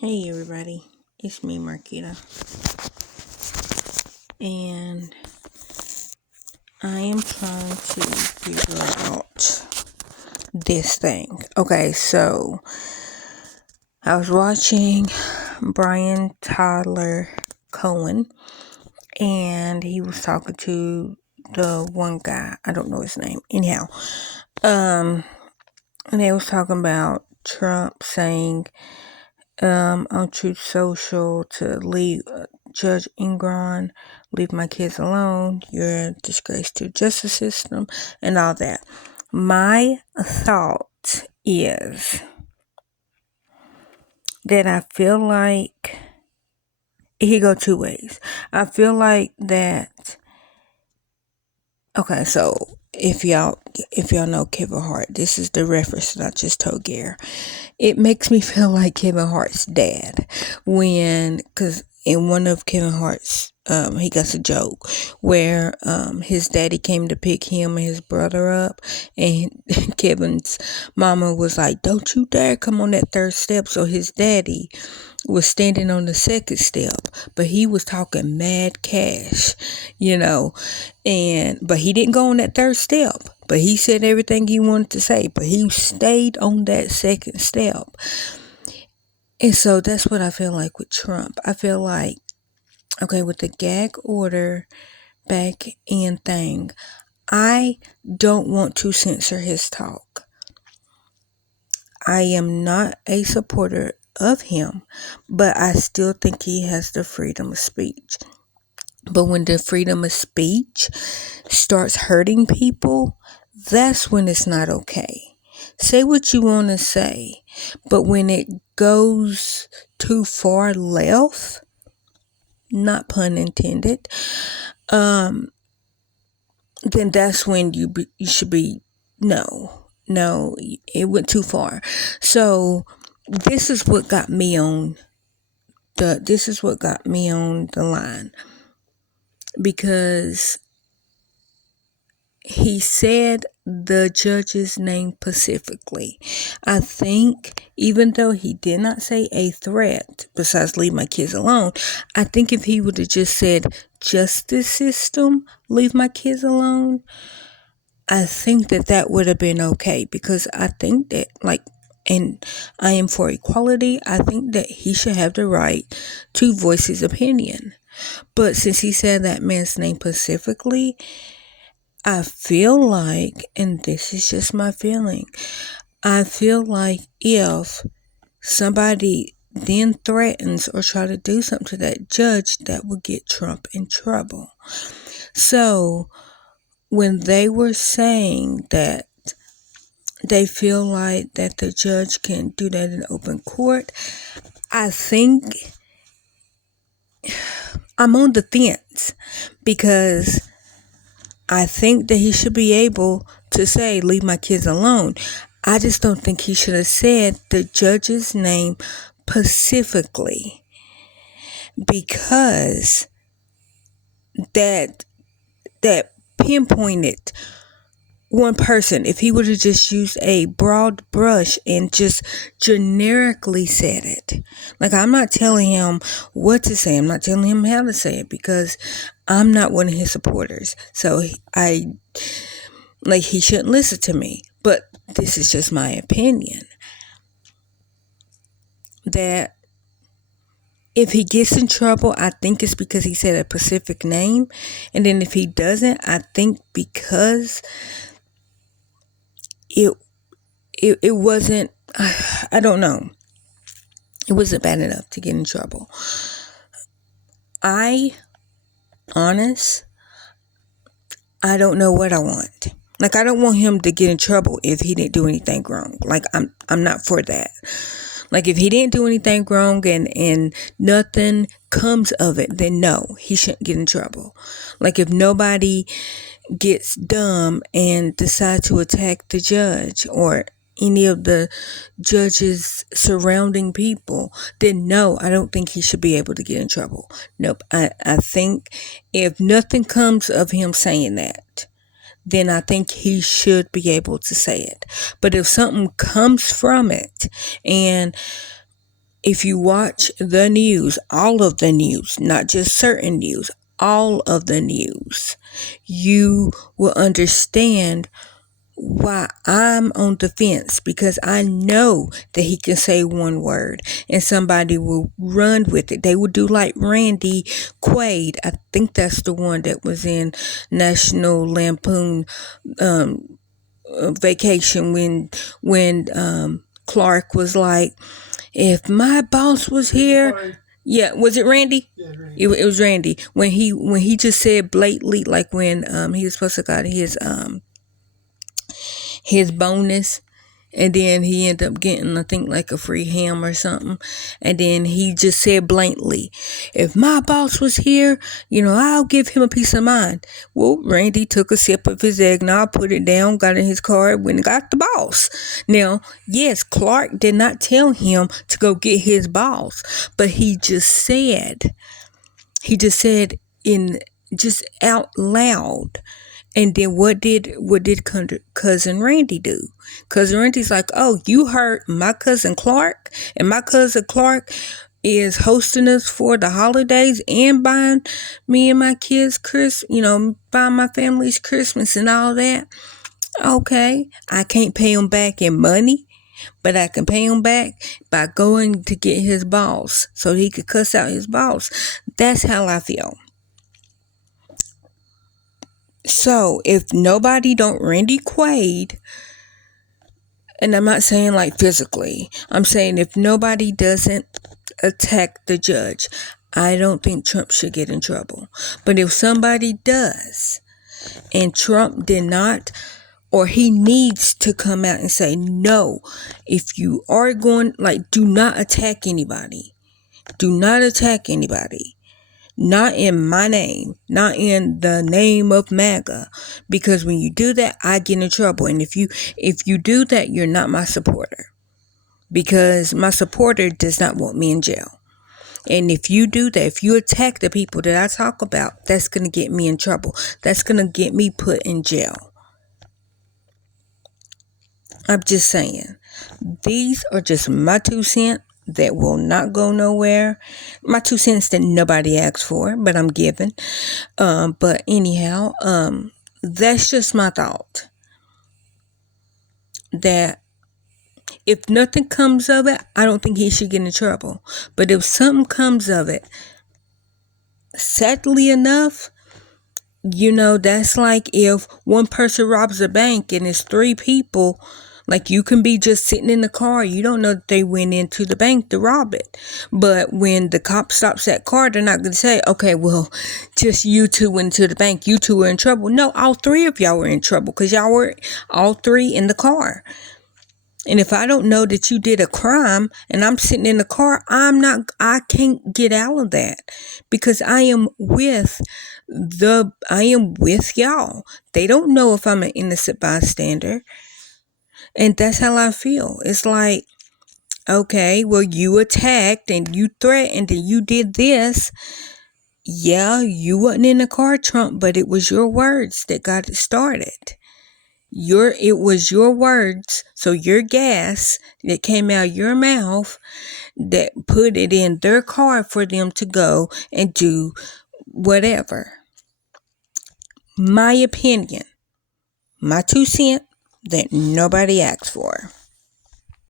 Hey everybody, it's me Marquita, and I am trying to figure out this thing. Okay, so I was watching Brian Tyler Cohen, and he was talking to the one guy, I don't know his name, anyhow, and they was talking about Trump saying on Truth Social to leave Judge Ingron, leave my kids alone. You're a disgrace to the justice system and all that. My thought is that I feel like it could go two ways. I feel like that. Okay, so if y'all know Kevin Hart, this is the reference that I just told Gare. It makes me feel like Kevin Hart's dad because in one of Kevin Hart's, he got a joke where his daddy came to pick him and his brother up, and Kevin's mama was like, "Don't you dare come on that third step." So his daddy was standing on the second step, but he was talking mad cash, but he didn't go on that third step. But he said everything he wanted to say, but he stayed on that second step. And so that's what I feel like with Trump. I feel like, okay, with the gag order back in thing, I don't want to censor his talk. I am not a supporter of him, but I still think he has the freedom of speech. But when the freedom of speech starts hurting people, that's when it's not okay. Say what you want to say, but when it goes too far left, not pun intended, then that's when you should be, no, it went too far. So this is what got me on the line, because he said the judge's name specifically. I think even though he did not say a threat besides leave my kids alone, I think if he would have just said justice system, leave my kids alone, I think that would have been okay, because I think that, and I am for equality, I think that he should have the right to voice his opinion. But since he said that man's name specifically, I feel like, and this is just my feeling, I feel like if somebody then threatens or try to do something to that judge, that would get Trump in trouble. So when they were saying that they feel like that the judge can do that in open court, I think I'm on the fence, because I think that he should be able to say, leave my kids alone. I just don't think he should have said the judge's name specifically, because that pinpointed one person. If he would have just used a broad brush and just generically said it, like, I'm not telling him what to say, I'm not telling him how to say it, because I'm not one of his supporters. So he shouldn't listen to me. But this is just my opinion, that if he gets in trouble, I think it's because he said a specific name. And then if he doesn't, I think because it wasn't, I don't know, it wasn't bad enough to get in trouble. I don't know what I want. Like, I don't want him to get in trouble if he didn't do anything wrong. Like, I'm not for that. Like, if he didn't do anything wrong and nothing comes of it, then no, he shouldn't get in trouble. Like, if nobody gets dumb and decide to attack the judge or any of the judge's surrounding people, then no, I don't think he should be able to get in trouble. Nope. I think if nothing comes of him saying that, then I think he should be able to say it. But if something comes from it, and If you watch the news, all of the news, not just certain news, all of the news, you will understand why I'm on the fence, because I know that he can say one word and somebody will run with it. They will do like Randy Quaid. I think that's the one that was in National Lampoon Vacation when Clark was like, if my boss was here. Yeah, was it Randy? Yeah, Randy. It was Randy when he just said blatantly, like when he was supposed to got his bonus, and then he ended up getting, I think, like a free ham or something, and then he just said blatantly, if my boss was here, I'll give him a piece of mind. Well, Randy took a sip of his eggnog, put it down, got in his car, went and got the boss. Now, yes, Clark did not tell him to go get his boss, but he just said in just out loud. And then what did cousin Randy do? Cousin Randy's like, oh, you heard my cousin Clark, and my cousin Clark is hosting us for the holidays and buying me and my kids buying my family's Christmas and all that. Okay, I can't pay him back in money, but I can pay him back by going to get his boss so he could cuss out his boss. That's how I feel. So if nobody don't Randy Quaid, and I'm not saying like physically, I'm saying if nobody doesn't attack the judge, I don't think Trump should get in trouble. But if somebody does, and Trump did not, or he needs to come out and say, no, if you are going, like, do not attack anybody. Do not attack anybody. Not in my name, not in the name of MAGA, because when you do that, I get in trouble. And if you do that, you're not my supporter, because my supporter does not want me in jail. And if you do that, if you attack the people that I talk about, that's going to get me in trouble. That's going to get me put in jail. I'm just saying, these are just my 2 cents that will not go nowhere. My 2 cents that nobody asked for, but I'm giving. But anyhow, that's just my thought. That if nothing comes of it, I don't think he should get in trouble. But if something comes of it, sadly enough, that's like if one person robs a bank and it's 3 people. Like, you can be just sitting in the car. You don't know that they went into the bank to rob it. But when the cop stops that car, they're not going to say, okay, well, just you 2 went into the bank. You 2 were in trouble. No, all 3 of y'all were in trouble because y'all were all 3 in the car. And if I don't know that you did a crime and I'm sitting in the car, I can't get out of that, because I am with y'all. They don't know if I'm an innocent bystander. And that's how I feel. It's like, okay, well, you attacked and you threatened and you did this. Yeah, you wasn't in the car, Trump, but it was your words that got it started. It was your words, so your gas that came out your mouth that put it in their car for them to go and do whatever. My opinion, my 2 cents that nobody asked for.